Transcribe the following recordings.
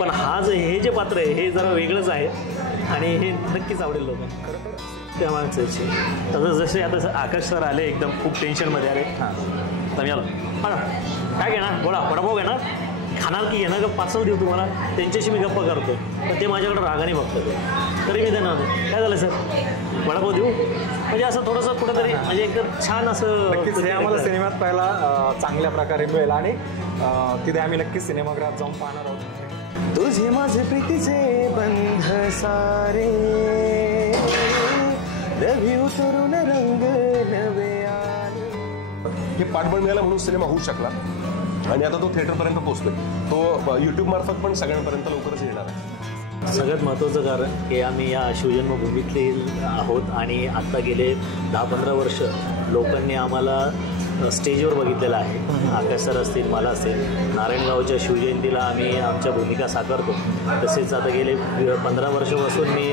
पण हे जे पात्र आहे हे जरा वेगळंच आहे आणि हे नक्कीच आवडेल लोकांना खरं तर त्या माणसाची. तसं जसे आता आकाश सर आले एकदम खूप टेन्शनमध्ये आले. हां तर आलो हां काय घेणार बोला वडापाव घेणार खाणार की घेणार का पार्सल देऊ तुम्हाला. त्यांच्याशी मी गप्पा करतो तर ते माझ्याकडे रागाने बघतात तरी मी त्यांना काय झालं सर वडापाव देऊ म्हणजे असं थोडंसं कुठंतरी म्हणजे एकदम छान असं नक्कीच हे आम्हाला सिनेमात पाहायला चांगल्या प्रकारे मिळेल आणि तिथे आम्ही नक्कीच सिनेमागृहात जाऊन पाहणार आहोत. तुझे माझे प्रीतीचे बंध सारे नवी उतरून रंग नवे आले. हे पाठबळ मिळालं म्हणून सिनेमा होऊ शकला आणि आता तो थिएटरपर्यंत पोहोचतोय. तो यूट्यूब मार्फत पण सगळ्यांपर्यंत लवकरच येणार आहे. सगळ्यात महत्त्वाचं कारण की आम्ही या शिवजन्मभूमीतले आहोत आणि आत्ता गेले 10-15 वर्ष लोकांनी आम्हाला स्टेजवर बघितलेलं आहे. आकाश सर असतील मला असेल नारायणगावच्या शिवजयंतीला आम्ही आमच्या भूमिका साकारतो. तसेच आता गेले 15 वर्षापासून मी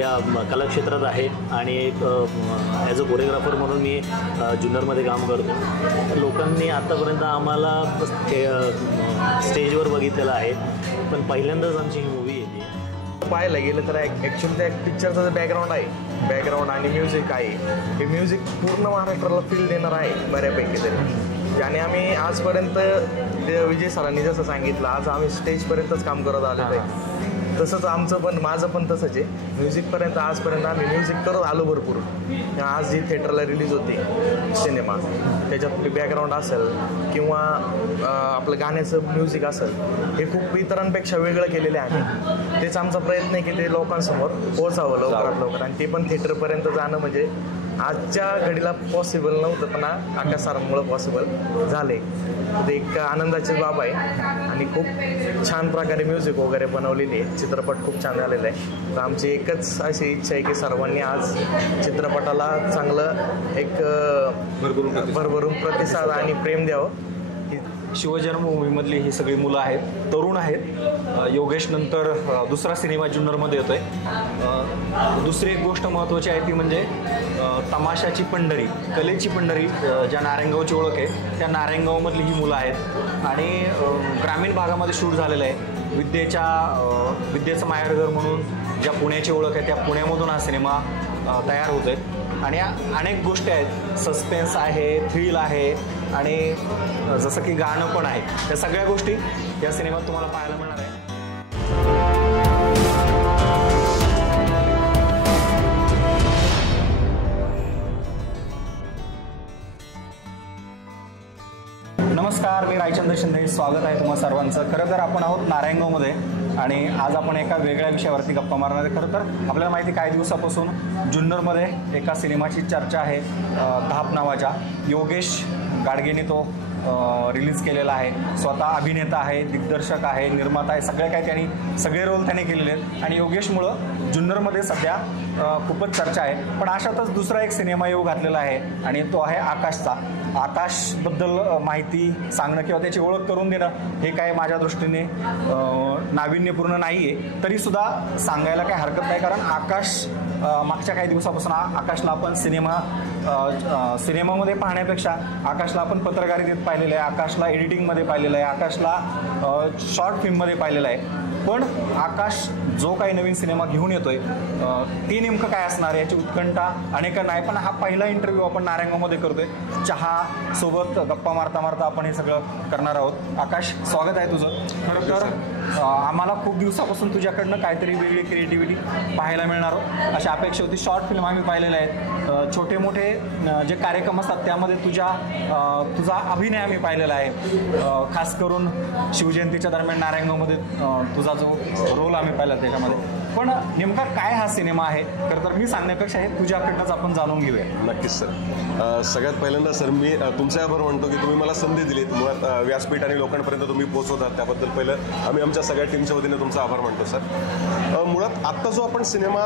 या कलाक्षेत्रात आहे आणि एक ॲज अ कोरिओग्राफर म्हणून मी जुन्नरमध्ये काम करतो. लोकांनी आत्तापर्यंत आम्हाला स्टेजवर बघितलेलं आहे पण पहिल्यांदाच आमची ही मूवी येते. पाहायला गेलं तर ॲक्च्युअली त्या पिक्चरचं जे बॅकग्राऊंड आहे बॅकग्राऊंड आणि म्युझिक आहे हे म्युझिक पूर्ण महाराष्ट्राला फील देणार आहे बऱ्यापैकी तरी. आणि आम्ही आजपर्यंत विजय सरांनी जसं सांगितलं आज आम्ही स्टेजपर्यंतच काम करत आलेलो आहे. तसंच आमचं पण माझं पण तसंच आहे. म्युझिकपर्यंत आजपर्यंत आम्ही म्युझिक करत आलो भरपूर. आज जी थिएटरला रिलीज होते सिनेमा त्याच्यात बॅकग्राऊंड असेल किंवा आपलं गाण्याचं म्युझिक असेल हे खूप इतरांपेक्षा वेगळं केलेलं आहे. तेच आमचा प्रयत्न आहे की ते लोकांसमोर पोहोचावं लवकरात लवकर आणि ते पण थिएटरपर्यंत जाणं म्हणजे आजच्या घडीला पॉसिबल नव्हतं पण आकाश सरांमुळं पॉसिबल झाले. ते एक आनंदाची बाब आहे आणि खूप छान प्रकारे म्युझिक वगैरे बनवलेली आहे. चित्रपट खूप छान झालेला आहे. तर आमची एकच अशी इच्छा आहे की सर्वांनी आज चित्रपटाला चांगलं एक भरभरून प्रतिसाद आणि प्रेम द्यावं. शिवजन्मभूमीमधली ही सगळी मुलं आहेत तरुण आहेत. योगेश नंतर दुसरा सिनेमा जुन्नरमध्ये येतोय. दुसरी एक गोष्ट महत्त्वाची आहे ती म्हणजे तमाशाची पंढरी कलेची पंढरी ज्या नारायणगावची ओळख आहे त्या नारायणगावमधली ही मुलं आहेत आणि ग्रामीण भागामध्ये शूट झालेलं आहे. विद्येचं माहेरघर म्हणून ज्या पुण्याची ओळख आहे त्या पुण्यामधून हा सिनेमा तयार होतोय आणि अनेक गोष्टी आहेत. सस्पेन्स आहे थ्रिल आहे आणि जसं की गाणं पण आहे. त्या सगळ्या गोष्टी या सिनेमात तुम्हाला पाहायला मिळणार आहे. नमस्कार मी रायचंद्र शिंदे स्वागत आहे तुम्हा सर्वांचं. खरं तर आपण आहोत नारायणगावमध्ये आणि आज आपण एका वेगळ्या विषयावरती गप्पा मारणार आहे. खरं तर आपल्याला माहिती काही दिवसापासून जुन्नरमध्ये एका सिनेमाची चर्चा आहे धाप नावाच्या. योगेश गाडगेने तो रिलीज केलेला आहे. स्वतः अभिनेता आहे दिग्दर्शक आहे निर्माता आहे सगळे काही त्यांनी सगळे रोल त्याने केलेले आहेत आणि योगेशमुळं जुन्नरमध्ये सध्या खूपच चर्चा आहे. पण अशातच दुसरा एक सिनेमा येऊ घातलेला आहे आणि तो आहे आकाशचा. आकाशबद्दल माहिती सांगणं किंवा त्याची ओळख करून देणं हे काय माझ्या दृष्टीने नाविन्यपूर्ण नाही आहे तरीसुद्धा सांगायला काही हरकत नाही. कारण आकाश मागच्या काही दिवसापासून आकाशला आपण सिनेमामध्ये पाहण्यापेक्षा आकाशला आपण पत्रकारितेत पाहिलेलं आहे. आकाशला एडिटिंगमध्ये पाहिलेलं आहे. आकाशला शॉर्ट फिल्ममध्ये पाहिलेलं आहे. पण आकाश जो काही नवीन सिनेमा घेऊन येतोय ते नेमकं काय असणार याची उत्कंठा अनेकांना आहे. पण हा पहिला इंटरव्ह्यू आपण नारायणगावमध्ये करतोय. चहा सोबत गप्पा मारता मारता आपण हे सगळं करणार आहोत. आकाश स्वागत आहे तुझं. खरं तर आम्हाला खूप दिवसापासून तुझ्याकडनं काहीतरी वेगळी क्रिएटिव्हिटी पाहायला मिळणार अशी अपेक्षा होती. शॉर्ट फिल्म आम्ही पाहिलेल्या आहेत. छोटे मोठे जे कार्यक्रम असतात त्यामध्ये तुझा अभिनय आम्ही पाहिलेला आहे. खास करून शिवजयंतीच्या दरम्यान नारायणगावमध्ये तुझा जो रोल आम्ही पाहिला त्याच्यामध्ये. पण नेमका काय हा सिनेमा आहे खरं तर मी सांगण्यापेक्षा हे तुझ्याकडनंच आपण जाणून घेऊया. नक्कीच सर. सगळ्यात पहिल्यांदा सर मी तुमचे आभार मानतो की तुम्ही मला संधी दिलीत. मुळात व्यासपीठ आणि लोकांपर्यंत तुम्ही पोहोचवतात त्याबद्दल पहिलं आम्ही आमच्या सगळ्या टीमच्या वतीने तुमचा आभार मानतो सर. मुळात आत्ता जो आपण सिनेमा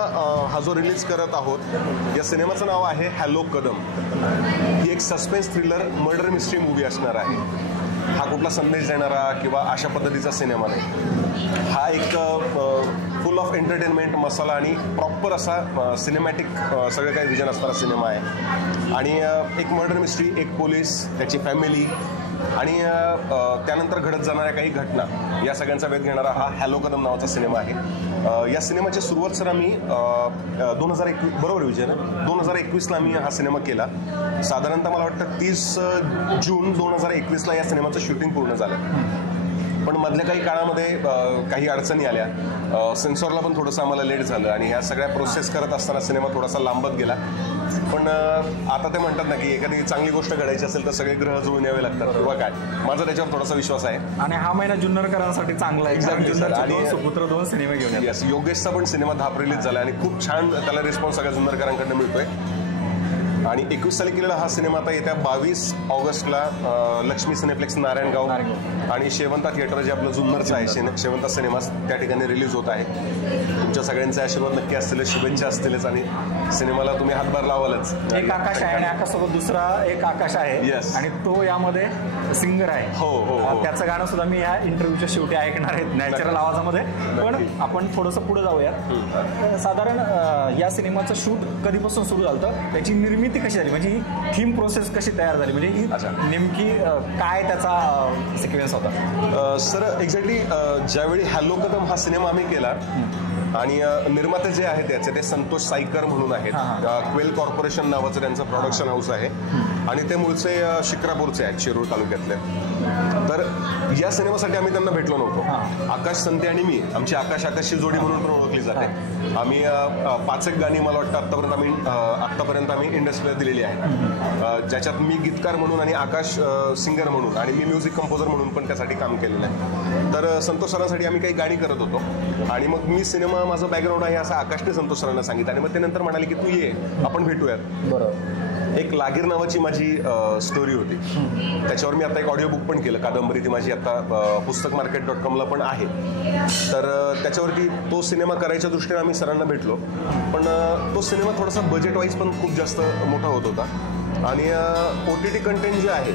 हा जो रिलीज करत आहोत या सिनेमाचं नाव आहे हॅलो कदम. ही एक suspense thriller murder mystery movie असणार आहे. हा कुठला संदेश देणारा किंवा अशा पद्धतीचा सिनेमा नाही. हा एक फुल ऑफ एंटरटेनमेंट मसाला आणि प्रॉपर असा सिनेमॅटिक सगळं काही विजन असणारा सिनेमा आहे. आणि एक मर्डर मिस्ट्री एक पोलीस त्याची फॅमिली आणि त्यानंतर घडत जाणाऱ्या काही घटना या सगळ्यांचा वेध घेणारा हा हॅलो कदम नावाचा सिनेमा आहे. या सिनेमाची सुरुवात सर आम्ही 2021 बरोबर विजय ना 2021ला आम्ही हा सिनेमा केला. साधारणतः मला वाटतं 30 जून 2021ला या सिनेमाचं शूटिंग पूर्ण झालं. पण मधल्या काही काळामध्ये काही अडचणी आल्या, सेन्सॉरला पण थोडंसं आम्हाला लेट झालं आणि ह्या सगळ्या प्रोसेस करत असताना सिनेमा थोडासा लांबत गेला. पण आता ते म्हणतात ना की एखादी चांगली गोष्ट घडायची असेल तर सगळे ग्रह जुळून यावे लागतात किंवा काय, माझा त्याच्यावर थोडासा विश्वास आहे. आणि हा महिना जुन्नरकरांसाठी चांगला आहे. आणि सुपुत्र 2 सिनेमे घेऊन येस, योगेशचा पण सिनेमा 10 रिलीज झाला आणि खूप छान त्याला रिस्पॉन्स सगळ्या जुन्नरकरांकडून मिळतोय. आणि 21 साली केलेला हा सिनेमा आता येत्या 22 ऑगस्टला लक्ष्मी सिनेप्लेक्स नारायणगाव आणि शेवंता थिएटर जे आपलं जुन्नरचं आहे शेवंता सिनेमास त्या ठिकाणी रिलीज होत आहे. तुमच्या सगळ्यांचे आशीर्वाद नक्की असतील, शुभेच्छा असतीलच आणि सिनेमाला तुम्ही हातभार लावालच. एक आकाश आहे आणि आकाशसोबत दुसरा एक आकाश आहे. Yes. आणि तो यामध्ये सिंगर आहे. हो. त्याचं गाणं सुद्धा मी या इंटरव्ह्यूच्या शेवटी ऐकणार आहेत नॅचरल आवाजामध्ये. पण आपण थोडंसं पुढे जाऊया. साधारण या सिनेमाचं शूट कधीपासून सुरू झालं, त्याची निर्मिती कशी झाली, म्हणजे ही थीम प्रोसेस कशी तयार झाली, म्हणजे ही नेमकी काय त्याचा सिक्वेन्स होता. सर एक्झॅक्टली ज्यावेळी हॅलो कदम हा सिनेमा आम्ही केला आणि निर्माते जे आहेत त्याचे ते संतोष साईकर म्हणून आहेत. क्वेल कॉर्पोरेशन नावाचं त्यांचं प्रोडक्शन हाऊस आहे आणि ते मूळचे शिक्रापूरचे आहेत, शिरूर तालुक्यातले. तर या सिनेमासाठी आम्ही त्यांना भेटलो नव्हतो. आकाश संते आणि मी, आमची आकाशची जोडी म्हणून पण ओळखली जाते. आम्ही 5 गाणी मला वाटतं आत्तापर्यंत आम्ही इंडस्ट्रीला दिलेली आहे, ज्याच्यात मी गीतकार म्हणून आणि आकाश सिंगर म्हणून आणि मी म्युझिक कंपोजर म्हणून पण त्यासाठी काम केलेलं आहे. तर संतोष सरांसाठी आम्ही काही गाणी करत होतो आणि मग मी सिनेमा माझं बॅकग्राऊंड आहे असं आकाशने संतोष सरांना सांगितलं आणि मग ते नंतर म्हणाले की तू ये आपण भेटूयात. बरोबर. एक लागीर नावाची माझी स्टोरी होती, त्याच्यावर मी आता एक ऑडिओ बुक पण केलं, कादंबरी ती माझी आता पुस्तकमार्केट.com पण आहे. तर त्याच्यावरती तो सिनेमा करायच्या दृष्टीने आम्ही सरांना भेटलो. पण तो सिनेमा थोडासा बजेट वाईज पण खूप जास्त मोठा होत होता आणि OTT कंटेंट जे आहे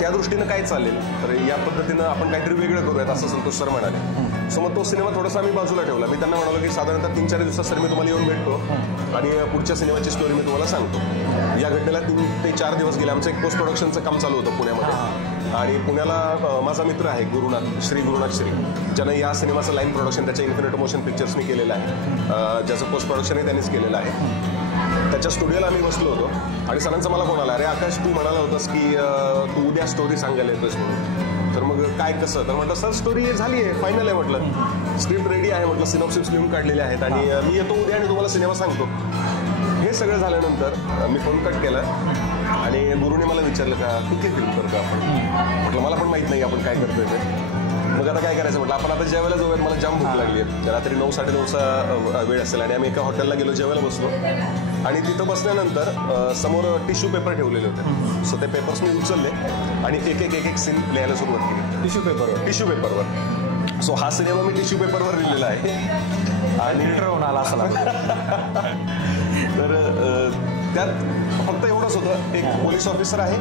त्या दृष्टीनं काय चालेल, तर या पद्धतीनं आपण काहीतरी वेगळं करूयात असं संतोष सर म्हणाले. सो मग तो सिनेमा थोडासा आम्ही बाजूला ठेवला. मी त्यांना म्हणालो की साधारणतः 3-4 दिवसात सर मी तुम्हाला येऊन भेटतो आणि पुढच्या सिनेमाची स्टोरी मी तुम्हाला सांगतो. या घटनेला 3 ते 4 दिवस गेले. आमचं एक पोस्ट प्रोडक्शनचं काम चालू होतं पुण्यामध्ये आणि पुण्याला माझा मित्र आहे गुरुनाथ श्री, ज्यानं या सिनेमाचं लाईन प्रोडक्शन त्याच्या इन्फिनिट मोशन पिक्चर्सनी केलेलं आहे, ज्याचं पोस्ट प्रोडक्शनही त्यांनीच केलेलं आहे. त्याच्या स्टुडिओला आम्ही बसलो होतो आणि सरांचा मला फोन आला, अरे आकाश तू म्हणाला होतास की तू उद्या स्टोरी सांगायला येतोस म्हणून. तर मग काय कसं, तर म्हटलं सर स्टोरी झाली आहे, फायनल आहे म्हटलं, स्क्रिप्ट रेडी आहे म्हटलं, सिनॉप्सिस लिहून काढलेले आहेत आणि मी येतो उद्या आणि तुम्हाला सिनेमा सांगतो. हे सगळं झाल्यानंतर मी फोन कट केला आणि गुरुने मला विचारलं का कुठली फिल्म करतो आपण. म्हटलं मला पण माहीत नाही आपण काय करतोय ते. मग आता काय करायचं म्हटलं, आपण आता जेवायला जाऊयात, मला जाम भूक लागली आहे. रात्री 9-9:30चा वेळ असेल आणि आम्ही एका हॉटेलला गेलो, जेवायला बसलो आणि तिथं बसल्यानंतर समोर टिश्यू पेपर ठेवलेले होते. सो ते पेपर्स मी उचलले आणि एक सीन लिहायला सुरुवात केली टिश्यू पेपरवर. सो हा सिनेमा मी टिश्यू पेपरवर लिहिलेला आहे आणि आला असला. तर त्यात फक्त एवढंच होतं, एक पोलीस ऑफिसर आहे,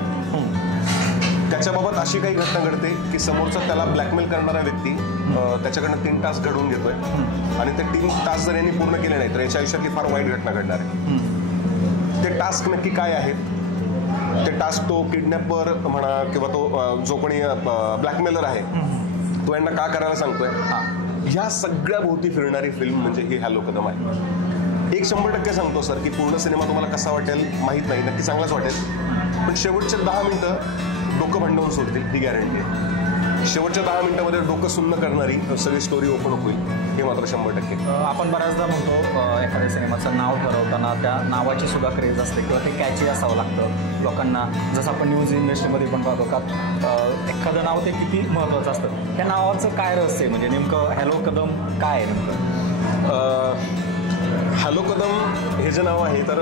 त्याच्याबाबत अशी काही घटना घडते की समोरचा त्याला ब्लॅकमेल करणारा व्यक्ती त्याच्याकडनं 3 टास्क घडवून घेतोय आणि ते 3 टास्क जर यांनी पूर्ण केले नाही तर याच्या आयुष्यातली फार वाईट घटना घडणार आहे. ते टास्क नक्की काय आहेत, ते टास्क तो किडनॅपर म्हणा किंवा तो जो कोणी ब्लॅकमेलर आहे तो यांना का करायला सांगतोय, ह्या सगळ्या भोवती फिरणारी फिल्म म्हणजे ही हॅलो कदम आहे. 100% सांगतो सर की पूर्ण सिनेमा तुम्हाला कसा वाटेल माहीत नाही, नक्की चांगलाच वाटेल, पण शेवटचे 10 मिनिटं डोकं भांडवून सोडतील ही गॅरंटी आहे. शेवटच्या 10 मिनिटांमध्ये डोकं सुन्न करणारी सगळी स्टोरी ओपन होईल हे मात्र 100%. आपण बऱ्याचदा म्हणतो एखाद्या सिनेमाचं नाव ठरवताना त्या नावाची सुद्धा क्रेज असते किंवा ते कॅची असावं लागतं लोकांना. जसं आपण न्यूज इंडस्ट्रीमध्ये पण पाहतो का एखादं नाव ते किती महत्त्वाचं असतं. त्या नावाचं काय रहस्य आहे, म्हणजे नेमकं हॅलो कदम काय आहे नेमकं. हॅलो कदम हे जे नाव आहे तर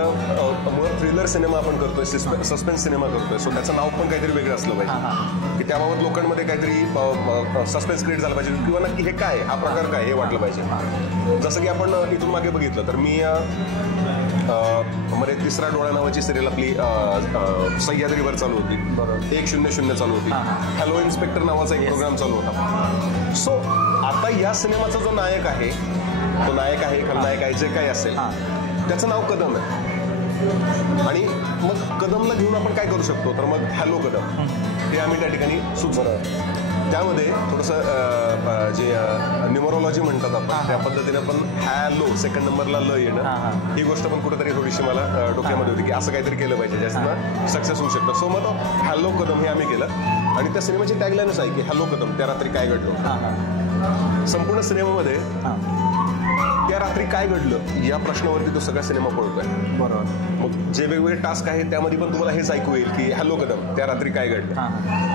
मुळात थ्रिलर सिनेमा आपण करतोय, सस्पेन्स सिनेमा करतोय. सो त्याचं नाव पण काहीतरी वेगळं असलं पाहिजे की त्याबाबत लोकांमध्ये काहीतरी सस्पेन्स क्रिएट झालं पाहिजे किंवा नक्की हे काय, हा प्रकार काय हे वाटलं पाहिजे. जसं की आपण इथून मागे बघितलं तर मी मध्ये 3रा डोळा नावाची सिरियल आपली सह्याद्रीवर चालू होती, 100 चालू होती, हॅलो इन्स्पेक्टर नावाचा एक प्रोग्राम चालू होता. सो आता या सिनेमाचा जो नायक आहे, तो नायक आहे, खलनायक आहे, जे काही असेल त्याचं नाव कदम आहे आणि मग कदमला घेऊन आपण काय करू शकतो, तर मग हॅलो कदम हे आम्ही त्या ठिकाणी सुचवलं. त्यामध्ये थोडंसं जे न्युमरोलॉजी म्हणतात आपण त्या पद्धतीने पण हॅलो सेकंड नंबरला ल येणं ही गोष्ट पण कुठेतरी थोडीशी मला डोक्यामध्ये होती की असं काहीतरी केलं पाहिजे ज्याच्यानं सक्सेस होऊ शकतं. सो मग तो हॅलो कदम हे आम्ही केलं आणि त्या सिनेमाची टॅगलाईनच आहे की हॅलो कदम त्या रात्री काय घडलं. संपूर्ण सिनेमामध्ये त्या रात्री काय घडलं या प्रश्नावरती तो सगळा सिनेमा पळतोय. बरोबर. मग जे वेगवेगळे टास्क आहेत त्यामध्ये पण तुम्हाला हेच ऐकू येईल की हॅलो कदम त्या रात्री काय घडलं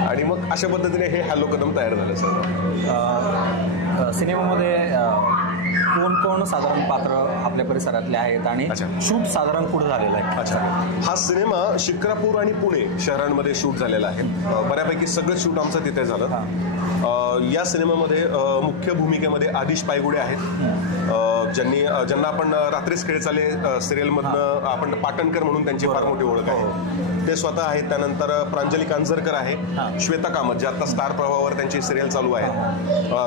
आणि मग अशा पद्धतीने हे हॅलो कदम तयार झालं सर. सिनेमामध्ये कोण कोण साधारण पात्र आपल्या परिसरातले आहेत आणि शूट साधारण कुठं झालेलं आहे? अच्छा, हा सिनेमा शिक्रापूर आणि पुणे शहरांमध्ये शूट झालेला आहे. बऱ्यापैकी सगळं शूट आमचं तिथे झालं. या सिनेमामध्ये मुख्य भूमिकेमध्ये आदिश पायगुडे आहेत, ज्यांना आपण रात्रीच खेळ चाले सिरियलमधनं आपण पाटणकर म्हणून त्यांची फार मोठी ओळख आहे. ते स्वतः आहेत. त्यानंतर प्रांजली कांजरकर आहे, श्वेता कामत जे आता स्टार प्रवाहावर त्यांची सिरियल चालू आहे.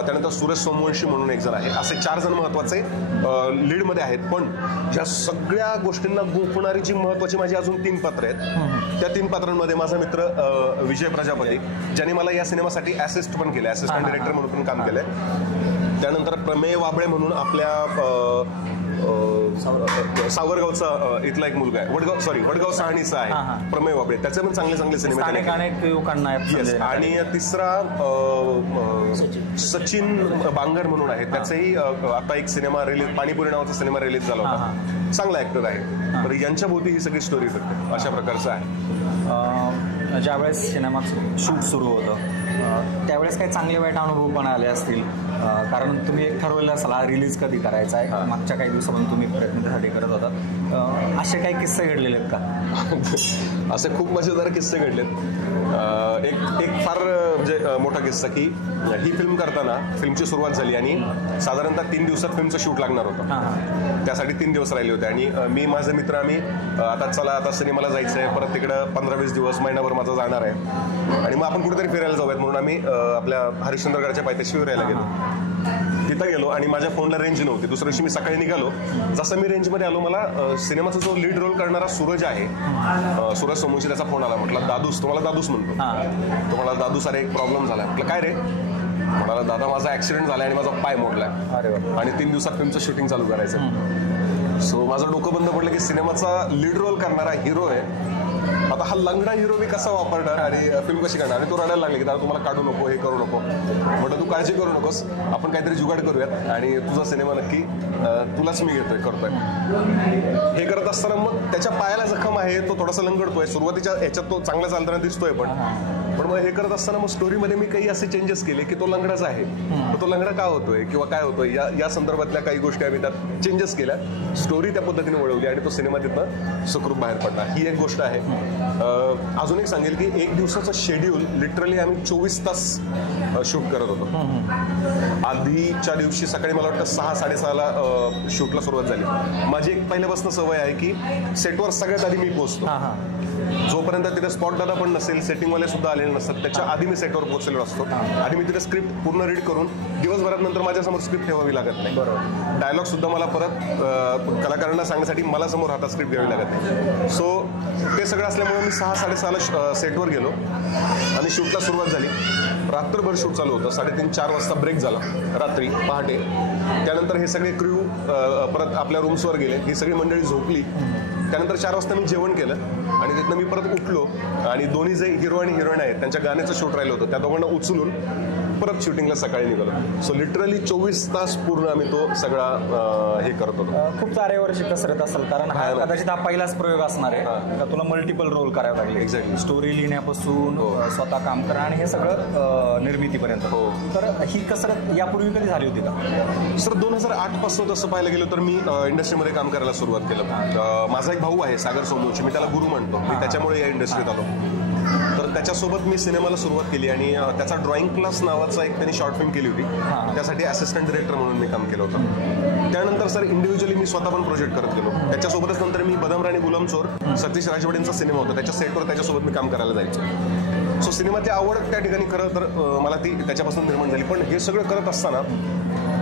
त्यानंतर सुरेश सोमवंशी म्हणून एक जण आहे. असे 4 जण महत्वाचे लीडमध्ये आहेत. पण ज्या सगळ्या गोष्टींना गुंफणारी जी महत्वाची माझी अजून 3 पात्र आहेत, त्या 3 पात्रांमध्ये माझा मित्र विजय प्रजापती, ज्यांनी मला या सिनेमासाठी असिस्ट पण केलं, असिस्टंट डिरेक्टर म्हणून पण काम केलंय. त्यानंतर प्रमेय वाबळे म्हणून आपल्या सावरगावचा इथला एक मुलगा आहे, वडगाव सहाणीचा आहे प्रमेय वाबळे, त्याचे पण चांगले चांगले सिनेमे. आणि तिसरा सचिन बांगर म्हणून आहे, त्याचाही आता एक सिनेमा रिलीज, पाणीपुरी नावाचा सिनेमा रिलीज झाला होता. चांगला ऍक्टर आहे. तर यांच्या भोवती ही सगळी स्टोरी करते. अशा प्रकारचं आहे. ज्यावेळेस सिनेमाचं शूट सुरू होतं त्यावेळेस काही चांगले वाईट अनुभव पण आले असतील, कारण तुम्ही एक ठरवलं असाल रिलीज कधी करायचा आहे. मागच्या काही दिवसापासून तुम्ही प्रयत्न त्यासाठी करत होता. असे काही किस्से घडलेले आहेत का? असे खूप मजेदार किस्से घडलेत. एक फार म्हणजे मोठा किस्सा की ही फिल्म करताना फिल्मची सुरुवात झाली आणि साधारणतः 3 दिवसात फिल्मचं शूट लागणार होतं. त्यासाठी 3 दिवस राहिले होते आणि मी माझे मित्र आम्ही आता सिनेमाला जायचं आहे, परत तिकडं 15-20 दिवस महिनाभर माझा जाणार आहे आणि मग आपण कुठेतरी फिरायला जाऊयात म्हणून आम्ही आपल्या हरिश्चंद्रगडच्या पायथ्याशी फिरायला गेलो. तिथं गेलो आणि माझ्या फोनला रेंज नव्हती. दुसऱ्या दिवशी मी सकाळी निघालो. जसं मी रेंजमध्ये आलो मला सिनेमाचा जो लीड रोल करणारा सूरज आहे, सूरज सोमवंशी, त्याचा फोन आला. म्हटलं दादूस, तुम्हाला दादूस म्हणतो. तो म्हणाला दादूस अरे एक प्रॉब्लेम झाला. म्हटलं काय रे? म्हणाला दादा माझा ऍक्सिडेंट झाला आणि माझा पाय मोडलाय आणि 3 दिवसात फिल्मचं शूटिंग चालू करायचं. सो माझं डोकं बंद पडलं की सिनेमाचा लीड रोल करणारा हिरो आहे, आता हा लंगडा हिरो मी कसा वापरणार आणि फिल्म कशी करणार. आणि तो रडायला लागले की दादा तुम्हाला काढू नको, हे करू नको. म्हटलं तू काळजी करू नकोस, आपण काहीतरी जुगाड करूयात आणि तुझा सिनेमा नक्की तुलाच मी करतोय. हे करत असताना मग त्याच्या पायाला जखम आहे, तो थोडासा लंगडतोय. सुरुवातीच्या ह्याच्यात तो चांगला चालताना दिसतोय, पण मग हे करत असताना मग स्टोरीमध्ये मी काही असे चेंजेस केले की तो लंगडाच आहे, तो लंगडा का होतोय किंवा काय होतोय या संदर्भातल्या काही गोष्टी आम्ही त्यात चेंजेस केल्या. स्टोरी त्या पद्धतीने वळवली आणि तो सिनेमा तिथनं सुखरूप बाहेर पडला. ही एक गोष्ट आहे. अजून एक सांगेल की 1 दिवसाचं शेड्यूल लिटरली आम्ही 24 तास शूट करत होतो. आधीच्या दिवशी सकाळी मला वाटतं 6-6:30ला शूटला सुरुवात झाली. माझी एक पहिल्यापासून सवय आहे की सेटवर सगळ्यात आधी मी पोहोचतो. जोपर्यंत तिथे स्पॉट दादा पण नसेल, सेटिंगवाले सुद्धा आलेले नसतात, त्याच्या आधी मी सेटवर पोहोचलेलो असतो आणि मी तिथे स्क्रिप्ट पूर्ण रीड करून दिवसभरात नंतर माझ्यासमोर स्क्रिप्ट ठेवावी लागत नाही. बरोबर. डायलॉग सुद्धा मला परत कलाकारांना सांगण्यासाठी मला समोर हातात स्क्रिप्ट घ्यावी लागत नाही. सो ते सगळं असल्यामुळे मी 6-6:30ला सेटवर गेलो आणि शूटला सुरुवात झाली. रात्रभर शूट चालू होतं. 3:30-4 वाजता ब्रेक झाला रात्री पहाटे. त्यानंतर हे सगळे क्रू परत आपल्या रूम्सवर गेले. ही सगळी मंडळी झोपली. त्यानंतर 4 वाजता मी जेवण केलं आणि तिथनं मी परत उठलो आणि दोन्ही जे हिरो आणि हिरोईन आहेत त्यांच्या गाण्याचं शूट राहिलं होतं, त्या दोघांना उचलून परत शूटिंगला सकाळी निघालो. सो लिटरली 24 तास पूर्ण आम्ही तो सगळा हे करत होतो. खूप तारेवरची कसरत असेल, कारण हा कदाचित हा पहिलाच प्रयोग असणार आहे का तुला मल्टिपल रोल करावे लागले. एक्झॅक्टली. स्टोरी लिहिण्यापासून स्वतः काम करा आणि हे सगळं निर्मितीपर्यंत. तर ही कसरत यापूर्वी कधी झाली होती का? सर 2008 पासून तसं पाहायला गेलं तर मी इंडस्ट्रीमध्ये काम करायला सुरुवात केलं. माझा एक भाऊ आहे सागर सोमवंशी, मी त्याला गुरु म्हणतो. मी त्याच्यामुळे या इंडस्ट्रीत आलो. तर त्याच्यासोबत मी सिनेमाला सुरुवात केली आणि त्याचा ड्रॉइंग क्लास नावाचा एक त्यांनी शॉर्ट फिल्म केली होती. त्यासाठी असिस्टंट डिरेक्टर म्हणून मी काम केलं होतं. त्यानंतर सर इंडिव्हिज्युअली मी स्वतः पण प्रोजेक्ट करत गेलो. त्याच्यासोबतच नंतर मी बदाम राणी गुलाम चोर सतीश राजवाडेंचा सिनेमा होता, त्याच्या सेटवर त्याच्यासोबत मी काम करायला जायचो. सो सिनेमाची आवड त्या ठिकाणी खरं तर मला ती त्याच्यापासून निर्माण झाली. पण हे सगळं करत असताना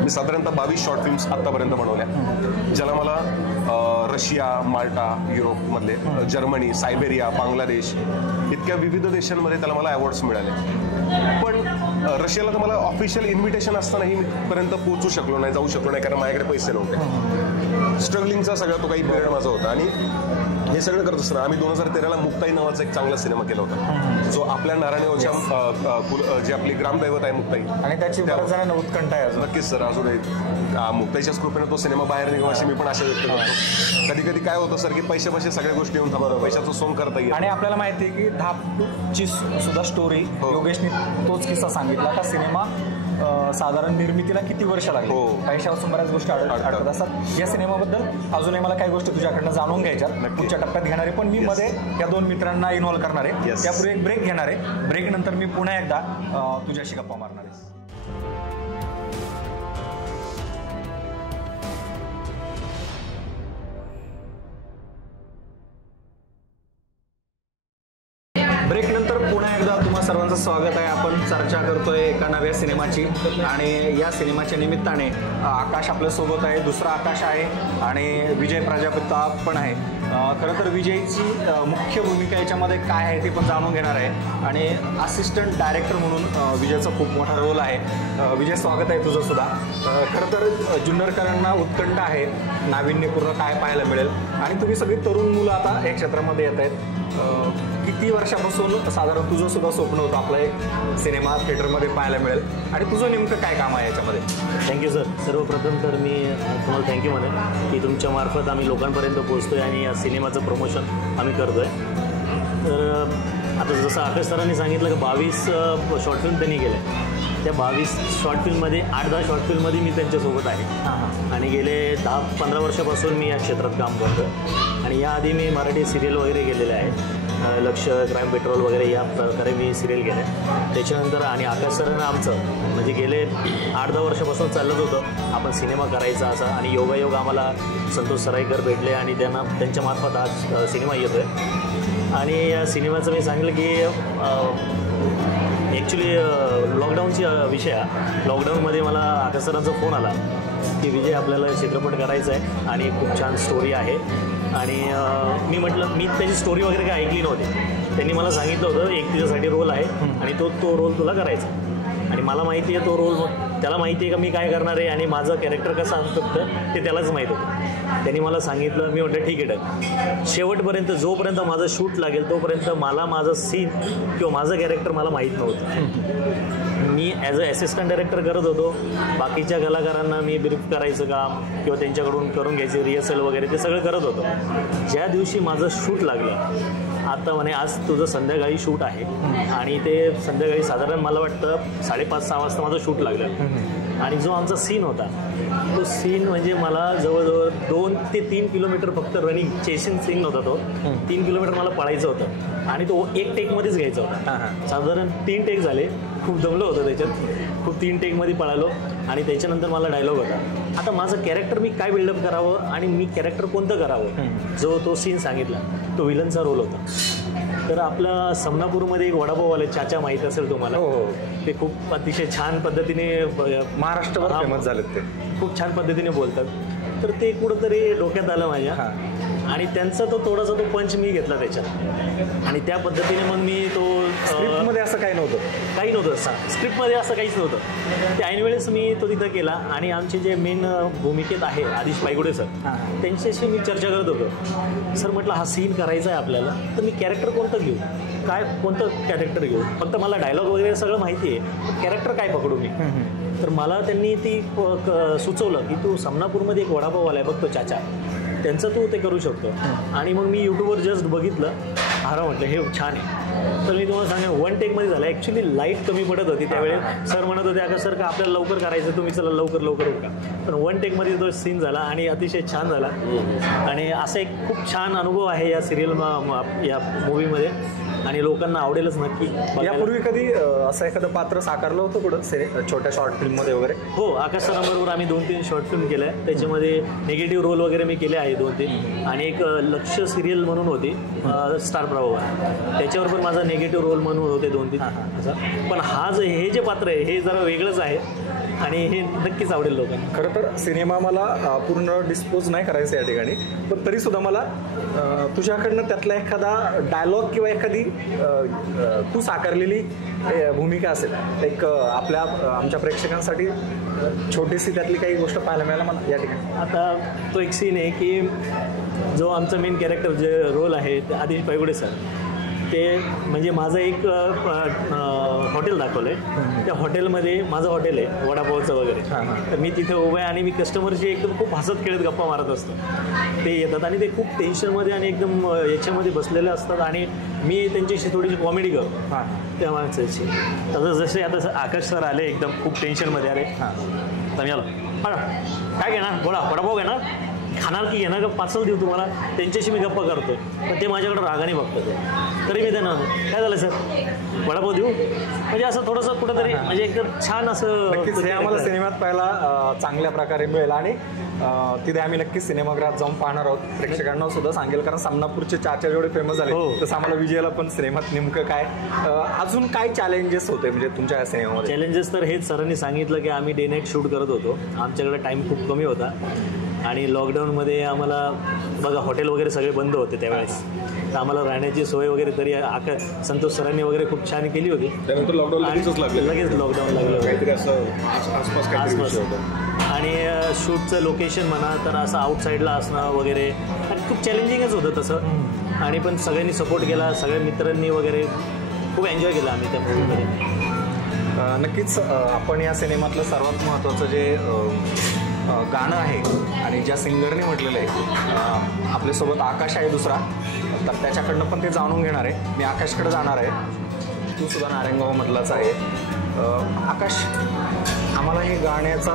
मी साधारणतः 22 शॉर्ट फिल्म्स आत्तापर्यंत बनवल्या, ज्याला मला रशिया, माल्टा, युरोपमधले, जर्मनी, सायबेरिया, बांगलादेश इतक्या विविध देशांमध्ये त्याला मला अवॉर्ड्स मिळाले. पण रशियाला तर मला ऑफिशियल इन्व्हिटेशन असतानाही मी पर्यंत पोहोचू शकलो नाही, जाऊ शकलो नाही, कारण माझ्याकडे पैसे नव्हते. स्ट्रगलिंगचा सगळा तो काही पिरियड माझा होता. आणि हे सगळं करत असताना आम्ही 2013ला मुक्ताई नावाचा एक चांगला सिनेमा केला होता, जो आपल्या नारायणगावच्या जे आपली ग्रामदैवत आहे मुक्ताई, आणि त्याची बऱ्याच जणांना उत्कंठा आहे. नक्कीच सर. अजून मुक्ताईच्याच कृपेने तो सिनेमा बाहेर निघावा अशी मी पण आशा व्यक्त करतो. कधी कधी काय होतं सर की पैसे सगळ्या गोष्टी येऊन थांबतात, पैशाचं सोंग करता येईल. आणि आपल्याला माहिती आहे की धापची सुद्धा स्टोरी योगेशने तोच किस्सा सांगितला का सिनेमा साधारण निर्मितीला किती वर्ष लागली, पैशापासून बऱ्याच गोष्टी अडकत असतात. या सिनेमाबद्दल अजूनही मला काही गोष्टी तुझ्याकडनं जाणून घ्यायच्या, पुढच्या टप्प्यात घेणार आहे. पण मी मध्ये या 2 मित्रांना इन्व्हॉल्व करणार आहे. त्यापूर्वी एक ब्रेक घेणार आहे. ब्रेक नंतर मी पुन्हा एकदा तुझ्याशी गप्पा मारणार आहे. ब्रेक नंतर पुन्हा एकदा तुम्हा सर्वांचं स्वागत आहे. आपण चर्चा करतोय एका नव्या सिनेमाची, आणि या सिनेमाच्या निमित्ताने आकाश आपल्यासोबत आहे, दुसरा आकाश आहे, आणि विजय प्रजापती पण आहे. खरं तर विजयची मुख्य भूमिका याच्यामध्ये काय आहे ते पण जाणून घेणार आहे, आणि असिस्टंट डायरेक्टर म्हणून विजयचा खूप मोठा रोल आहे. विजय, स्वागत आहे तुझं सुद्धा. खरं तर जुन्नरकरांना उत्कंठ आहे नाविन्यपूर्ण काय पाहायला मिळेल, आणि तुम्ही सगळी तरुण मुलं आता या क्षेत्रामध्ये येत आहेत. किती वर्षापासून साधारण तुझं सुद्धा स्वप्न होतं आपला एक सिनेमा थिएटरमध्ये पाहायला मिळेल, आणि तुझं नेमकं काय काम आहे याच्यामध्ये? Thank you sir. सर्वप्रथम तर मी तुम्हाला थँक्यू म्हणेन की तुमच्या मार्फत आम्ही लोकांपर्यंत पोहोचतोय आणि या सिनेमाचं प्रमोशन आम्ही करतोय. तर आता जसं आकाश सरांनी सांगितलं की 22 शॉर्ट फिल्म त्यांनी केल्या, त्या 22 शॉर्ट फिल्ममध्ये 8-10 शॉर्ट फिल्ममध्ये मी त्यांच्यासोबत आहे, आणि गेले 10-15 वर्षापासून मी या क्षेत्रात काम करतो. आणि याआधी मी मराठी सिरियल वगैरे केलेले आहे, लक्ष, क्राईम पेट्रोल वगैरे या प्रकारे मी सिरियल केले. त्याच्यानंतर आणि आकाश सरांना आमचं म्हणजे गेले 8-10 वर्षापासून चालत होतं आपण सिनेमा करायचा असं, आणि योगायोग आम्हाला संतोष सराईकर भेटले, आणि त्यांच्या मार्फत आज सिनेमा येतो आहे. आणि या सिनेमाचं मी सांगितलं की ॲक्च्युली लॉकडाऊनची विषय, लॉकडाऊनमध्ये मला आकाश सरांचा फोन आला की विजय आपल्याला चित्रपट करायचा आहे आणि खूप छान स्टोरी आहे. आणि मी म्हटलं, मी त्याची स्टोरी वगैरे काही ऐकली नव्हती. त्यांनी मला सांगितलं होतं एक तिच्यासाठी रोल आहे आणि तो रोल तुला करायचा. आणि मला माहिती आहे तो रोल, मग त्याला माहिती आहे का मी काय करणार आहे आणि माझं कॅरेक्टर कसं असतं ते त्यालाच माहीत होतं. त्यांनी मला सांगितलं, मी म्हटलं ठीक आहे. शेवटपर्यंत जोपर्यंत माझं शूट लागेल तोपर्यंत मला माझं सीन किंवा माझं कॅरेक्टर मला माहीत नव्हतं. मी ॲज अ असिस्टंट डायरेक्टर करत होतो, बाकीच्या कलाकारांना मी ब्रीफ करायचं काम किंवा त्यांच्याकडून करून घ्यायचे रिहर्सल वगैरे ते सगळं करत होतो. ज्या दिवशी माझं शूट लागलं, आता म्हणे आज तुझं संध्याकाळी शूट आहे, आणि ते संध्याकाळी साधारण मला वाटतं 5:30-6 वाजता माझं शूट लागलं. आणि जो आमचा सीन होता तो सीन म्हणजे मला जवळजवळ 2 ते 3 किलोमीटर फक्त रनिंग चेसिंग सीन होता. तो 3 किलोमीटर मला पळायचं होतं, आणि तो 1 टेकमध्येच घ्यायचा होता. साधारण 3 टेक झाले, खूप दमलं होतं त्याच्यात, खूप 3 टेकमध्ये पळालो. आणि त्याच्यानंतर मला डायलॉग होता, आता माझं कॅरेक्टर मी काय बिल्डअप करावं आणि मी कॅरेक्टर कोणतं करावं. जो तो सीन सांगितला तो विलनचा रोल होता. तर आपला समनापूरमध्ये एक वडापाववाले चाचा माहीत असेल तुम्हाला, ते खूप अतिशय छान पद्धतीने महाराष्ट्रभर फेमस झालेत, ते खूप छान पद्धतीने बोलतात. तर ते कुठंतरी डोक्यात आलं माझ्या, आणि त्यांचा तो थोडासा तो पंच मी घेतला त्याच्यात, आणि त्या पद्धतीने मग मी तो स्क्रिप्टमध्ये असं काही नव्हतं स्क्रिप्टमध्ये असं काहीच नव्हतं. ते ऐनवेळेस मी तो तिथं केला. आणि आमचे जे मेन भूमिकेत आहे आदिश पायगुडे सर, त्यांच्याशी मी चर्चा करत होतो. सर म्हटलं हा सीन करायचा आहे आपल्याला, तर मी कॅरेक्टर कोणतं घेऊ, कोणतं कॅरेक्टर घेऊ. फक्त मला डायलॉग वगैरे सगळं माहिती आहे, कॅरेक्टर काय पकडू मी. तर मला त्यांनी ती सुचवलं की तू समनापूरमध्ये एक वडापाववाला आहे बघतो चाचा, त्यांचं तू ते करू शकतो. आणि मग मी यूट्यूबवर जस्ट बघितलं, म्हटलं हे छान आहे. तर मी तुम्हाला सांगेन 1 टेकमध्ये झालं. ॲक्च्युली लाईट कमी पडत होती त्यावेळेस. सर म्हणत होते अगं सर का आपल्याला लवकर करायचं, तुम्ही चला लवकर उठा. पण 1 टेकमध्ये तो सीन झाला आणि अतिशय छान झाला. आणि असा एक खूप छान अनुभव आहे या सिरियल या मूवीमध्ये, आणि लोकांना आवडेलच नक्की. यापूर्वी कधी असं एखादं पात्र साकारलं होतं कुठं छोट्या शॉर्ट फिल्ममध्ये वगैरे? हो, आकाश सरांबरोबर आम्ही 2-3 शॉर्ट फिल्म केल्या आहे. त्याच्यामध्ये निगेटिव्ह रोल वगैरे मी केले आहे 2-3, आणि एक लक्ष सिरियल म्हणून होती स्टार प्रभावर, त्याच्यावर पण माझा निगेटिव्ह रोल म्हणून होते 2-3 असं. पण हे जे पात्र आहे हे जरा वेगळंच आहे. आणि हे नक्कीच आवडेल लोकांना. खरं तर सिनेमा मला पूर्ण डिस्पोज नाही करायचं या ठिकाणी, पण तरीसुद्धा मला तुझ्याकडनं त्यातला एखादा डायलॉग किंवा एखादी तू साकारलेली भूमिका असेल, एक आमच्या प्रेक्षकांसाठी छोटीशी त्यातली काही गोष्ट पाहायला मिळायला मला या ठिकाणी. आता तो एक सीन आहे की जो आमचा मेन कॅरेक्टर जे रोल आहे ते आदिश पायगुडे सर, ते म्हणजे माझं एक हॉटेल दाखवलं आहे. त्या हॉटेलमध्ये माझं हॉटेल आहे वडापावचं वगैरे. तर मी तिथे उभं आहे आणि मी कस्टमरशी एकदम खूप हसत खेळत गप्पा मारत असतो. ते येतात आणि ते खूप टेन्शनमध्ये आणि एकदम याच्यामध्ये बसलेले असतात आणि मी त्यांच्याशी थोडीशी कॉमेडी करतो त्या माणसाची. तसं जसे आता आकाश सर आले एकदम खूप टेन्शनमध्ये आले. तर मी आलो, काय घेणार, बोला वडापाव घेणार, खाणार की घेणार का पार्सल देऊ तुम्हाला, त्यांच्याशी मी गप्पा करतो. पण ते माझ्याकडे रागाने बघतात. तरी मी त्यांना काय झालं सर वडापाव देऊ, म्हणजे असं थोडंसं कुठंतरी म्हणजे एकदम छान असं. नक्कीच हे आम्हाला सिनेमात पाहायला चांगल्या प्रकारे मिळेल आणि तिथे आम्ही नक्कीच सिनेमागृहात जाऊन पाहणार आहोत. प्रेक्षकांना सुद्धा सांगेल, कारण सामनापूरचे चाचा जेवढे फेमस झाले तसं आम्हाला विजयाला पण सिनेमात नेमकं काय अजून काय चॅलेंजेस होते म्हणजे तुमच्या या सिनेमामध्ये? चॅलेंजेस तर हेच सरांनी सांगितलं की आम्ही डे नाईट शूट करत होतो, आमच्याकडे टाईम खूप कमी होता आणि लॉकडाऊनमध्ये आम्हाला बघा हॉटेल वगैरे सगळे बंद होते त्यावेळेस. तर आम्हाला राहण्याची सोय वगैरे तरी संतोष सरांनी वगैरे खूप छान केली होती. त्यानंतर लॉकडाऊन लगेच लॉकडाऊन लागलं काहीतरी असं आसपास काहीतरी विषय होता. आणि शूटचं लोकेशन म्हणा तर असं आउटसाईडला असणं वगैरे आणि खूप चॅलेंजिंगच होतं तसं. आणि पण सगळ्यांनी सपोर्ट केला, सगळ्या मित्रांनी वगैरे खूप एन्जॉय केला आम्ही त्या मूवीमध्ये. नक्कीच आपण या सिनेमातलं सर्वात महत्त्वाचं जे गाणं आहे आणि ज्या सिंगरने म्हटलेलं आहे, आपल्यासोबत आकाश आहे दुसरा, तर त्याच्याकडनं पण ते जाणून घेणार आहे. मी आकाशकडे जाणार आहे. तू सुद्धा नारायणगाव म्हटलाच आहे. आकाश, आम्हाला हे गाण्याचा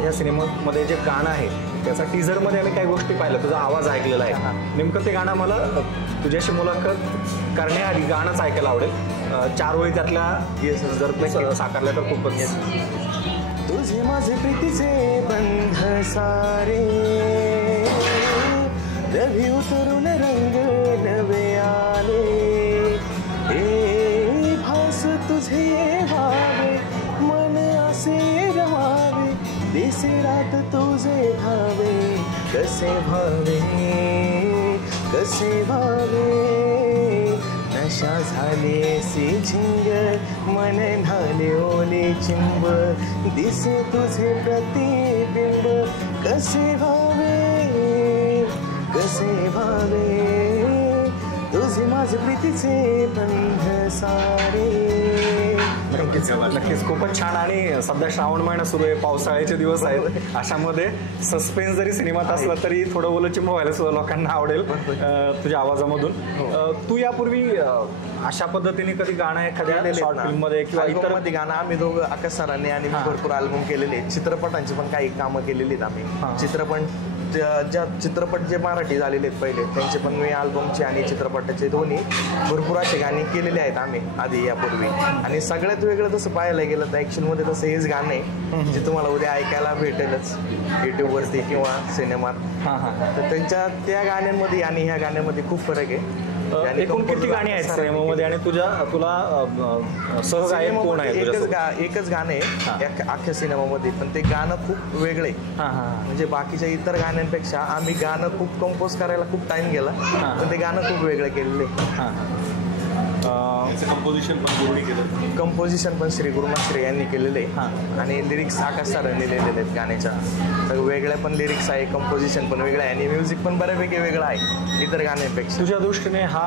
ह्या सिनेमामध्ये जे गाणं आहे त्याचा टीझरमध्ये आम्ही काही गोष्टी पाहिल्या, तुझा आवाज ऐकलेला आहे. नेमकं ते गाणं मला तुझ्याशी मुलाखत करण्याआधी गाणंच ऐकायला आवडेल. 4 ओळी त्यातल्या जर तू साकारल्या तर खूपच. तुझे माझे प्रीतीचे बंध सारे नवी उतरून रंग नवे आले, हे भास तुझे व्हावे मन असे रमावे, दिसे रात तुझे भावे कसे भावे कसे भावे, नशा झाले सी झिंग मन न्हाले ओले चिंब, दिसे तुझे प्रतिबिंब कसे भावे कसे भावे, तुझे माझे प्रीतीचे बंध सारे. नक्कीच खूपच छान. आणि सध्या श्रावण महिना सुरू आहे, पावसाळ्याचे दिवस आहेत, अशामध्ये सस्पेन्स जरी सिनेमात असला तरी थोडं ओलचिंब व्हायला सुद्धा लोकांना आवडेल तुझ्या आवाजामधून. तू यापूर्वी अशा पद्धतीने कधी गाणं एखाद्या शॉर्ट फिल्ममध्ये किंवा इतर मध्ये गाणं आम्ही दोघं आकाश सरांनी आणि भरपूर अल्बम केलेले, चित्रपटांची पण काही कामं केलेली आहेत आम्ही. चित्रपट जे मराठी झालेले आहेत पहिले त्यांचे पण मी अल्बमचे आणि चित्रपटाचे दोन्ही भरपूर असे गाणी केलेले आहेत आम्ही आधी यापूर्वी. आणि सगळ्यात वेगळं तसं पाहायला गेलं तर ॲक्शनमध्ये तसं हेच गाणं आहे जे तुम्हाला उद्या ऐकायला भेटेलच यूट्यूबवरती किंवा सिनेमात. तर त्यांच्या त्या गाण्यांमध्ये आणि ह्या गाण्यामध्ये खूप फरक आहे. एकूण किती गाणी आहेत सिनेमामध्ये आणि तुला सहगायक कोण आहे? एकच गाणं आहे अख्ख्या सिनेमामध्ये, पण ते गाणं खूप वेगळं आहे. म्हणजे बाकीच्या इतर गाण्यांपेक्षा आम्ही गाणं खूप कंपोज करायला खूप टाइम गेला, पण ते गाणं खूप वेगळं केलेलं आहे. कंपोजिशन पण श्री गुरुमाश्री यांनी केलेलं आहे आणि लिरिक्स आकाश सरांनी लिहिलेले आहेत गाण्याच्या. सगळं वेगळ्या पण लिरिक्स आहे, कंपोजिशन पण वेगळं आहे आणि म्युझिक पण बऱ्यापैकी वेगळं आहे इतर गाण्यांपेक्षा. तुझ्या दृष्टीने हा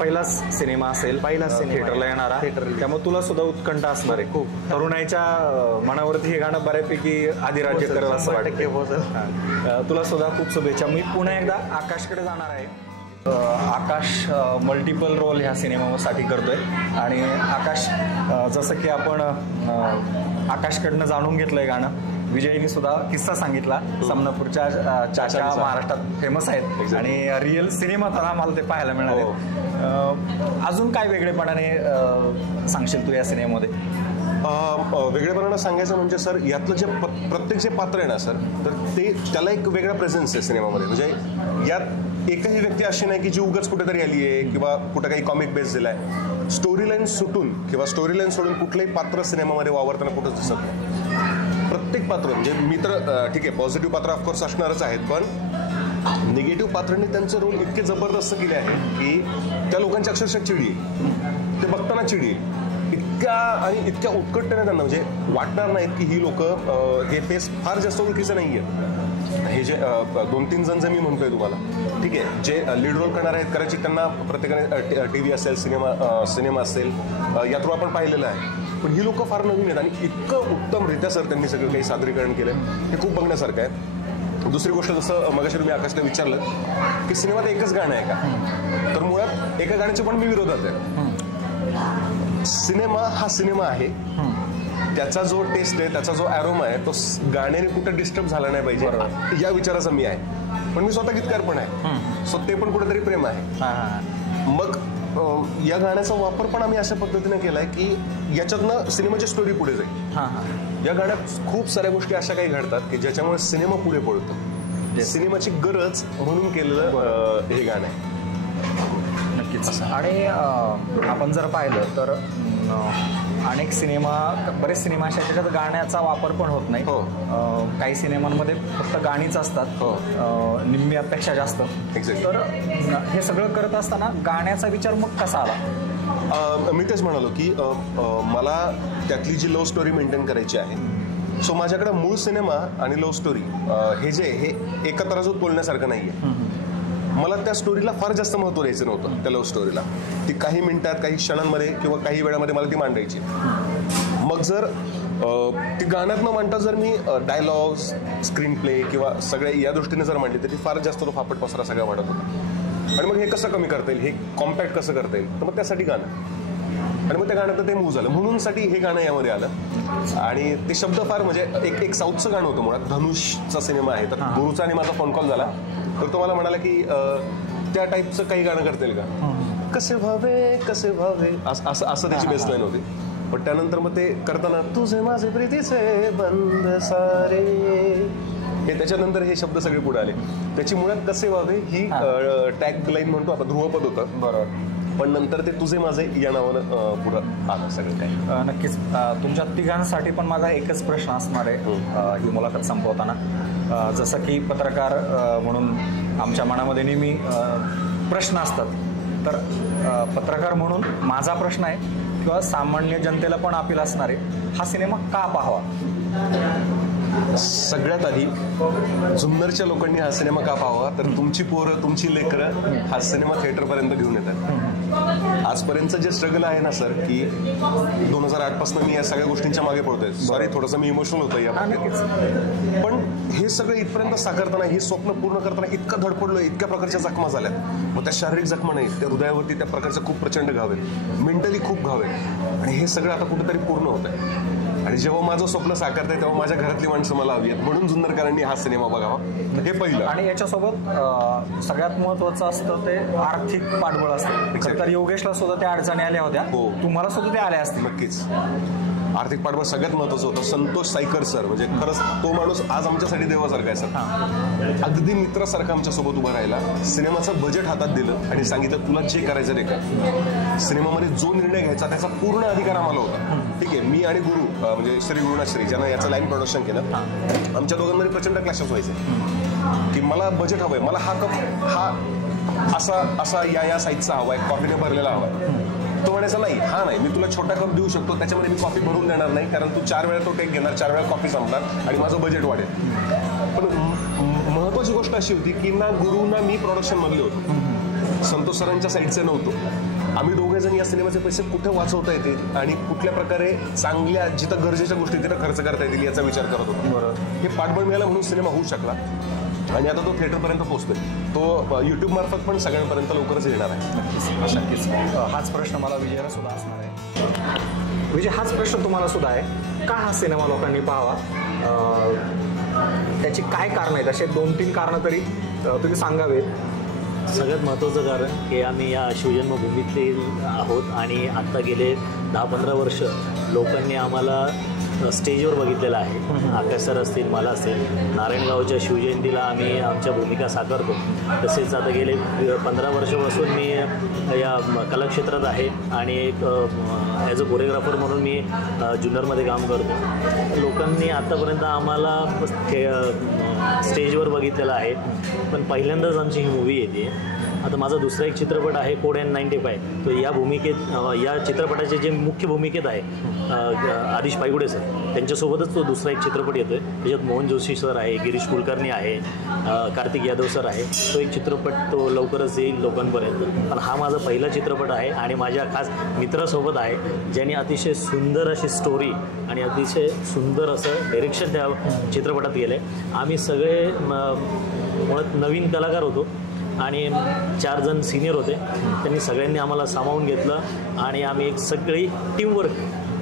पहिलाच सिनेमा असेल, पहिलाच थिएटरला येणारा, त्यामुळे तुला सुद्धा उत्कंठ असणार आहे खूप. तरुणाईच्या मनावरती हे गाणं बऱ्यापैकी अधिराज्य करेल असं वाटतं. तुला सुद्धा खूप शुभेच्छा. मी पुन्हा एकदा आकाशकडे जाणार आहे. आकाश मल्टिपल रोल ह्या सिनेमासाठी करतोय आणि आकाश जसं की आपण आकाशकडनं जाणून घेतलंय गाणं, विजयनी सुद्धा किस्सा सांगितला. सामनापूरच्या चाचा महाराष्ट्रात फेमस आहेत आणि रिअल सिनेमात आम्हाला ते पाहायला मिळाले. अजून काय वेगळेपणाने सांगशील तू या सिनेमामध्ये? वेगळेपणानं सांगायचं म्हणजे सर यातलं जे प्रत्येक जे पात्र आहे ना सर, तर ते त्याला एक वेगळा प्रेझेन्स आहे सिनेमामध्ये. म्हणजे यात एकही व्यक्ती अशी नाही की जी उगाच कुठेतरी आली आहे किंवा कुठं काही कॉमिक बेस दिलाय. स्टोरी लाईन सुटून किंवा स्टोरी लाईन सोडून कुठलंही पात्र सिनेमामध्ये वावरताना कुठंच दिसत नाही. प्रत्येक पात्र म्हणजे मी तर ठीक आहे पॉझिटिव्ह पात्र ऑफकोर्स असणारच आहेत, पण निगेटिव्ह पात्रांनी त्यांचे रोल इतके जबरदस्त केले आहेत की त्या लोकांची अक्षरशः चिडी आहे, ते बघताना चिडी आहे. इतक्या उत्कटतेने त्यांना म्हणजे वाटणार नाहीत की ही लोक हे फेस फार जास्त ओळखीचं नाही आहे. हे जे 2-3 जण जे मी म्हणतोय तुम्हाला, ठीक आहे, जे लीड रोल करणार आहेत कदाचित त्यांना प्रत्येकाने TV असेल, सिनेमा असेल या थ्रू आपण पाहिलेलं आहे, पण ही लोक फार नवीन आहेत आणि इतकं उत्तमरित्या सर त्यांनी सगळं काही सादरीकरण केलं हे खूप बघण्यासारखं आहे. दुसरी गोष्ट, जसं मगाशी तुम्ही आकाशला विचारलं की सिनेमात एकच गाणं आहे का, तर मुळात एका गाण्याचे पण मी विरोधात आहे. सिनेमा हा सिनेमा आहे, त्याचा जो टेस्ट आहे, त्याचा जो ॲरोमा आहे, तो गाण्याने कुठं डिस्टर्ब झाला नाही पाहिजे या विचाराचा मी आहे. पण मी स्वतः गीतकार पण आहे, सो ते पण कुठेतरी प्रेम आहे. मग या गाण्याचा वापर पण आम्ही अशा पद्धतीने केलाय की याच्यातनं सिनेमाची स्टोरी पुढे जाईल. या गाण्यात खूप साऱ्या गोष्टी अशा काही घडतात की ज्याच्यामुळे सिनेमा पुढे पडतो. सिनेमाची गरज म्हणून केलेलं हे गाणं आहे. नक्कीच. आणि आपण जर पाहिलं तर अनेक सिनेमा, बरेच सिनेमा अशा त्याच्यात गाण्याचा वापर पण होत नाही. काही सिनेमांमध्ये फक्त गाणीच असतात, निम्म्यापेक्षा जास्त. तर हे सगळं करत असताना गाण्याचा विचार मग कसा आला? मी तेच म्हणालो की मला त्यातली जी लव्ह स्टोरी मेंटेन करायची आहे, सो माझ्याकडे मूळ सिनेमा आणि लव्ह स्टोरी हे एका तराजूत बोलण्यासारखं नाही आहे. मला त्या स्टोरीला फार जास्त महत्त्व द्यायचं नव्हतं. त्या लव्ह स्टोरीला ती काही मिनिटात, काही क्षणांमध्ये किंवा काही वेळामध्ये मला ती मांडायची. मग जर ती गाण्यात न मांडता जर मी डायलॉग्स, स्क्रीन प्ले किंवा सगळे या दृष्टीने जर मांडली तर ती फार जास्त तो फापट पसरा सगळा वाढत होता. आणि मग हे कसं कमी करता येईल, हे कॉम्पॅक्ट कसं करता येईल, तर मग त्यासाठी गाणं. आणि मग त्या गाण्यात ते मूव्ह झालं, म्हणून साठी हे गाणं यामध्ये आलं. आणि ते शब्द फार म्हणजे एक साऊथचं गाणं होतं मुळात. धनुषचा सिनेमा आहे, तर गुरुचा आणि माझा फोन कॉल झाला, तर तो मला म्हणाला की त्या टाईपचं काही गाणं करता येईल का, कसे व्हावे असं त्याची बेसलाईन होती. पण त्यानंतर मग ते करताना तुझे माझे प्रीतीचे बंद सारे, हे त्याच्यानंतर हे शब्द सगळे पुढे आले. त्याची मुळात कसे व्हावे ही टॅग लाईन म्हणतो आपण, ध्रुवपद होतं. बरोबर. पण नंतर ते तुझे माझे या नावानं पुढं आलं सगळं काही. नक्कीच. तुमच्या तिघांसाठी पण माझा एकच प्रश्न असणार आहे ही मुलाखत संपवताना. जसं की पत्रकार म्हणून आमच्या मनामध्ये नेहमी प्रश्न असतात, तर पत्रकार म्हणून माझा प्रश्न आहे किंवा सामान्य जनतेला पण अपील असणार आहे, हा सिनेमा का पाहावा? सगळ्यात आधी जुन्नरच्या लोकांनी हा सिनेमा का पाहावा, तर तुमची पोरं, तुमची लेकरं हा सिनेमा थिएटरपर्यंत घेऊन येतात. आजपर्यंतचं जे स्ट्रगल आहे ना सर, की 2008 पासून मी या सगळ्या गोष्टींच्या मागे पडतोय. सॉरी, थोडंसं मी इमोशनल होतोय या, पण हे सगळं इथपर्यंत साकारताना, हे स्वप्न पूर्ण करताना इतकं धडपडलोय, इतक्या प्रकारच्या जखमा झाल्यात. मग त्या शारीरिक जखमा नाहीत, त्या हृदयावरती त्या प्रकारचे खूप प्रचंड घाव आहेत, मेंटली खूप घाव आहेत. आणि हे सगळं आता कुठेतरी पूर्ण होत आहे. आणि जेव्हा माझं स्वप्न साकारतंय तेव्हा माझ्या घरातली माणसं मला हवी आहेत, म्हणून जुन्नरकरांनी हा सिनेमा बघावा, हे पहिलं. आणि याच्यासोबत सगळ्यात महत्वाचं असतं ते आर्थिक पाठबळ असतं. तर योगेशला सुद्धा त्या अडचणी आल्या होत्या, तुम्हाला सुद्धा त्या आल्या असतील. नक्कीच. आर्थिक पाठबळ सगळ्यात महत्वाचं होतं. संतोष सायकर सर म्हणजे खरंच तो माणूस आज आमच्यासाठी देवासारखा आहे सर. अगदी मित्रासारखा आमच्यासोबत उभा राहिला, सिनेमाचं बजेट हातात दिलं आणि सांगितलं तुला जे करायचं रे कर. सिनेमामध्ये जो निर्णय घ्यायचा त्याचा पूर्ण अधिकार आम्हाला होता. ठीक आहे, मी आणि गुरु म्हणजे श्री गुरुनाश्री ज्यांना याचं लाईन प्रोडक्शन केलं, आमच्या दोघांमध्ये प्रचंड क्लॅशेस व्हायचे की मला बजेट हवंय, मला हा कप हा असा या साईजचा हवाय, कॉफीने भरलेला हवाय. तो म्हणायचा नाही, हा नाही, मी तुला छोटा कप देऊ शकतो, त्याच्यामध्ये मी कॉफी भरून देणार नाही, कारण तू 4 वेळा तो टेक घेणार, 4 वेळा कॉफी संपणार आणि माझं बजेट वाढेल. पण महत्वाची गोष्ट अशी होती की ना गुरु ना मी प्रोडक्शन मधले होतो, संतोष सरांच्या साईडचे नव्हतो. आम्ही दोघे जण या सिनेमाचे पैसे कुठे वाचवता येतील आणि कुठल्या प्रकारे चांगल्या जिथं गरजेच्या गोष्टी तिथं खर्च करता येतील याचा विचार करत होतो. बरोबर. हे पाठबळ मिळालं म्हणून सिनेमा होऊ शकला आणि आता तो थिएटरपर्यंत पोहोचतोय. तो यूट्यूब मार्फत पण सगळ्यांपर्यंत लवकरच येणार आहे. नक्कीच. हाच प्रश्न मला विजयाला सुद्धा असणार आहे. विजय, हाच प्रश्न तुम्हाला सुद्धा आहे, का हा सिनेमा लोकांनी पाहावा? त्याची काय कारणं आहेत? असे 2-3 कारणं तरी तुम्ही सांगावेत. सगळ्यात महत्त्वाचं कारण की आम्ही या शिवजन्मभूमीतले आहोत आणि आत्ता गेले 10-15 वर्ष लोकांनी आम्हाला स्टेजवर बघितलेला आहे. आकाश सर असतील, मला असेल, नारायणगावच्या शिवजयंतीला आम्ही आमच्या भूमिका साकारतो. तसेच आता गेले 15 वर्षापासून मी या कलाक्षेत्रात आहे आणि एक ॲज अ कोरिओग्राफर म्हणून मी ज्युनियरमध्ये काम करतो. लोकांनी आत्तापर्यंत आम्हाला स्टेजवर बघितलेलं आहे, पण पहिल्यांदाच आमची ही मूवी येते. आता माझा दुसरा एक चित्रपट आहे कोड एन 95. तो या चित्रपटाचे जे मुख्य भूमिकेत आहे आदिश पायगुडे सर, त्यांच्यासोबतच तो दुसरा एक चित्रपट येतो आहे. त्याच्यात मोहन जोशी सर आहे, गिरीश कुलकर्णी आहे, कार्तिक यादव सर आहे. तो एक चित्रपट तो लवकरच येईल लोकांपर्यंत. पण हा माझा पहिला चित्रपट आहे आणि माझ्या खास मित्रासोबत आहे, ज्यांनी अतिशय सुंदर अशी स्टोरी आणि अतिशय सुंदर असं डायरेक्शन त्या चित्रपटात केलं आहे. आम्ही सगळे मुळात नवीन कलाकार होतो आणि 4 जण सिनियर होते. त्यांनी सगळ्यांनी आम्हाला सामावून घेतलं आणि आम्ही एक सगळी टीमवर्क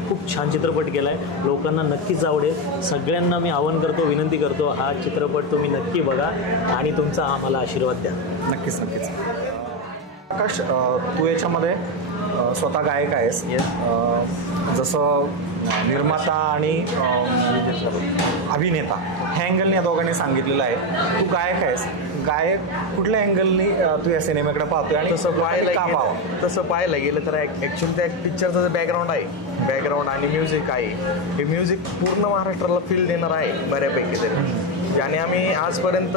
खूप छान चित्रपट केला आहे. लोकांना नक्कीच आवडेल. सगळ्यांना मी आवाहन करतो, विनंती करतो, हा चित्रपट तुम्ही नक्की बघा आणि तुमचा आम्हाला आशीर्वाद द्या. नक्कीच नक्कीच. आकाश, तू याच्यामध्ये स्वतः गायक आहेस. जसं निर्माता आणि अभिनेता ह्या अँगलने या दोघांनी सांगितलेलं आहे. तू गायक आहेस. गायक कुठल्या अँगलनी तू या सिनेमाकडे पाहतोय आणि तसं पाहायला गेलं तर ॲक्च्युअली त्या पिक्चरचं जे बॅकग्राऊंड आणि म्युझिक आहे, हे म्युझिक पूर्ण महाराष्ट्राला फील देणार आहे बऱ्यापैकी तरी. ज्याने आम्ही आजपर्यंत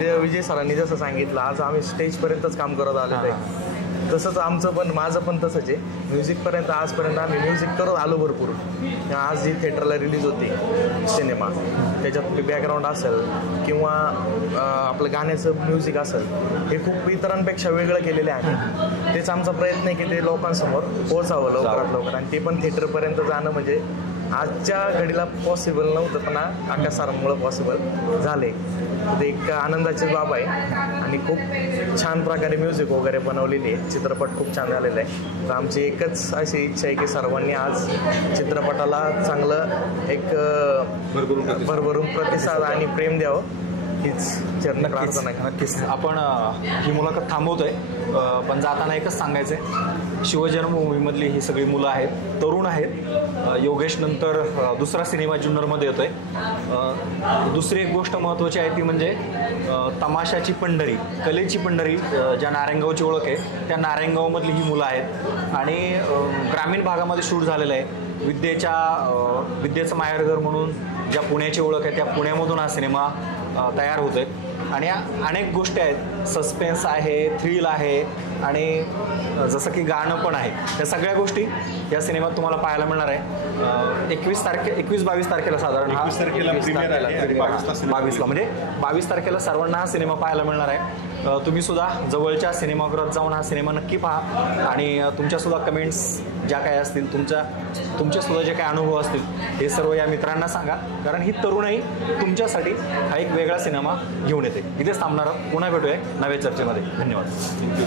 ते विजय सरांनी जसं सांगितलं, आज आम्ही स्टेजपर्यंतच काम करत आलेलो आहे. तसंच माझं पण तसंच आहे. म्युझिकपर्यंत आजपर्यंत आम्ही म्युझिक करत आलो भरपूर. आज जी थिएटरला रिलीज होते सिनेमा, त्याच्यात बॅकग्राऊंड असेल किंवा आपलं गाण्याचं म्युझिक असेल, हे खूप इतरांपेक्षा वेगळं केलेलं आहे. तेच आमचा प्रयत्न आहे की ते लोकांसमोर पोहोचावं लवकरात लवकर, आणि ते पण थिएटरपर्यंत जाणं म्हणजे आजच्या घडीला पॉसिबल नव्हतं, पण आकाश सरांमुळं पॉसिबल झाले. ते एक आनंदाची बाब आहे आणि खूप छान प्रकारे म्युझिक वगैरे बनवलेली आहे. चित्रपट खूप छान झालेला आहे. तर आमची एकच अशी इच्छा आहे की सर्वांनी आज चित्रपटाला चांगलं एक भरभरून प्रतिसाद आणि प्रेम द्यावं, हीच चरणी प्रार्थना आहे. नक्कीच. आपण ही मुलाखत थांबवतोय, पण जाताना एकच सांगायचं आहे, शिवजन्मभूमीमधली ही सगळी मुलं आहेत, तरुण आहेत. योगेश नंतर दुसरा सिनेमा जुन्नरमध्ये येतोय. दुसरी एक गोष्ट महत्त्वाची आहे ती म्हणजे तमाशाची पंढरी, कलेची पंढरी, ज्या नारायणगावची ओळख आहे, त्या नारायणगावमधली ही मुलं आहेत आणि ग्रामीण भागामध्ये शूट झालेलं आहे. विद्येचं माहेरघर म्हणून ज्या पुण्याची ओळख आहे, त्या पुण्यामधून हा सिनेमा तयार होतो आहे. आणि अनेक गोष्टी आहेत, सस्पेन्स आहे, थ्रिल आहे आणि जसं की गाणं पण आहे. या सगळ्या गोष्टी या सिनेमात तुम्हाला पाहायला मिळणार आहे. 21-22 तारखेला साधारण 22ला म्हणजे 22 तारखेला सर्वांना हा सिनेमा पाहायला मिळणार आहे. तुम्ही सुद्धा जवळच्या सिनेमागृहात जाऊन हा सिनेमा नक्की पहा आणि तुमच्यासुद्धा कमेंट्स ज्या काही असतील, तुमचेसुद्धा जे काही अनुभव असतील, हे सर्व या मित्रांना सांगा, कारण ही तरुणाई तुमच्यासाठी हा एक वेगळा सिनेमा घेऊन येते. इथेच थांबणार आहोत. पुन्हा भेटूया नव्या चर्चेमध्ये. धन्यवाद. थँक्यू.